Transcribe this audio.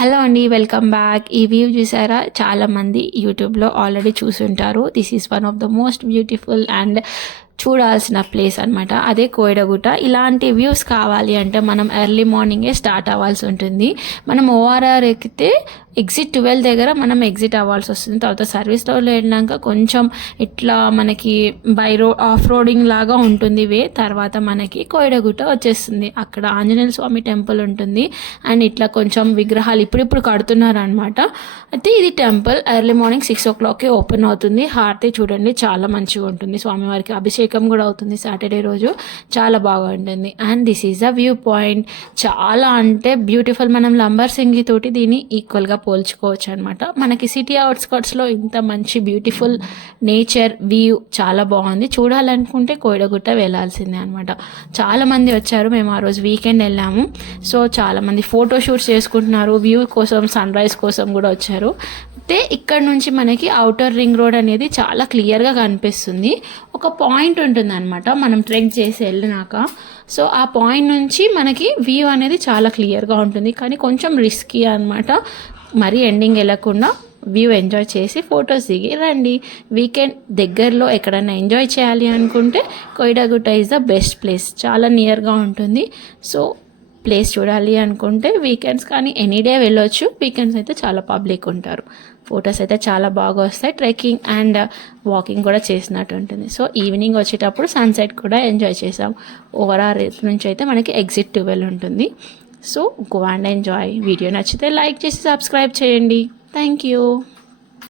Hello అండి, welcome back. ఈ view చూసారా, చాలామంది యూట్యూబ్లో ఆల్రెడీ చూసుంటారు. This is one of the most beautiful and చూడాల్సిన ప్లేస్ అనమాట. అదే కోయిడగుట్ట. ఇలాంటి వ్యూస్ కావాలి అంటే మనం ఎర్లీ మార్నింగే స్టార్ట్ అవ్వాల్సి ఉంటుంది. మనం ఓఆర్ఆర్ ఎక్కితే ఎగ్జిట్ 12 దగ్గర మనం ఎగ్జిట్ అవ్వాల్సి వస్తుంది. తర్వాత సర్వీస్ రోడ్లో వెళ్ళినాక కొంచెం ఇట్లా మనకి ఆఫ్ రోడింగ్ లాగా ఉంటుంది వే. తర్వాత మనకి కోయిడగుట్ట వచ్చేస్తుంది. అక్కడ ఆంజనేయ స్వామి టెంపుల్ ఉంటుంది అండ్ ఇట్లా కొంచెం విగ్రహాలు ఇప్పుడిప్పుడు కడుతున్నారు అనమాట. అయితే ఇది temple early morning 6 o'clock open అవుతుంది. హారతి చూడండి, చాలా మంచిగా ఉంటుంది. స్వామివారికి అభిషేకం కూడా అవుతుంది సాటర్డే రోజు. చాలా బాగా ఉంటుంది. And this is a view point. చాలా అంటే బ్యూటిఫుల్. మనం లంబర్ సింగి తోటి దీన్ని ఈక్వల్గా పోల్చుకోవచ్చు అనమాట. మనకి సిటీ అవుట్స్కట్స్లో ఇంత మంచి బ్యూటిఫుల్ నేచర్ వ్యూ చాలా బాగుంది. చూడాలనుకుంటే కోయిడగుట్ట వెళ్ళాల్సిందే అనమాట. చాలామంది వచ్చారు. మేము ఆ రోజు వీకెండ్ వెళ్ళాము. సో చాలామంది ఫోటోషూట్స్ చేసుకుంటున్నారు. వ్యూ కోసం, సన్ రైజ్ కోసం కూడా వచ్చారు. అయితే ఇక్కడ నుంచి మనకి అవుటర్ రింగ్ రోడ్ అనేది చాలా క్లియర్గా కనిపిస్తుంది. ఒక పాయింట్ ఉంటుంది అనమాట మనం ట్రెక్ చేసి వెళ్ళినాక. సో ఆ పాయింట్ నుంచి మనకి వ్యూ అనేది చాలా క్లియర్గా ఉంటుంది, కానీ కొంచెం రిస్కీ అనమాట. మరీ ఎండింగ్ వెళ్ళకుండా వ్యూ ఎంజాయ్ చేసి ఫొటోస్ దిగి రండి. వీకెండ్ దగ్గరలో ఎక్కడైనా ఎంజాయ్ చేయాలి అనుకుంటే కోయిడగుట్ట ఈజ్ ద బెస్ట్ ప్లేస్. చాలా నియర్గా ఉంటుంది. సో ప్లేస్ చూడాలి అనుకుంటే వీకెండ్స్ కానీ ఎనీ డే వెళ్ళొచ్చు. వీకెండ్స్ అయితే చాలా పబ్లిక్ ఉంటారు. ఫొటోస్ అయితే చాలా బాగా వస్తాయి. ట్రెక్కింగ్ అండ్ వాకింగ్ కూడా చేసినట్టు ఉంటుంది. సో ఈవినింగ్ వచ్చేటప్పుడు సన్సెట్ కూడా ఎంజాయ్ చేసాం. ఓవరాల్ నుంచి అయితే మనకి ఎగ్జిట్ 12 ఉంటుంది. So go and enjoy. Video నచ్చితే లైక్ చేసి సబ్స్క్రైబ్ చేయండి. Thank you.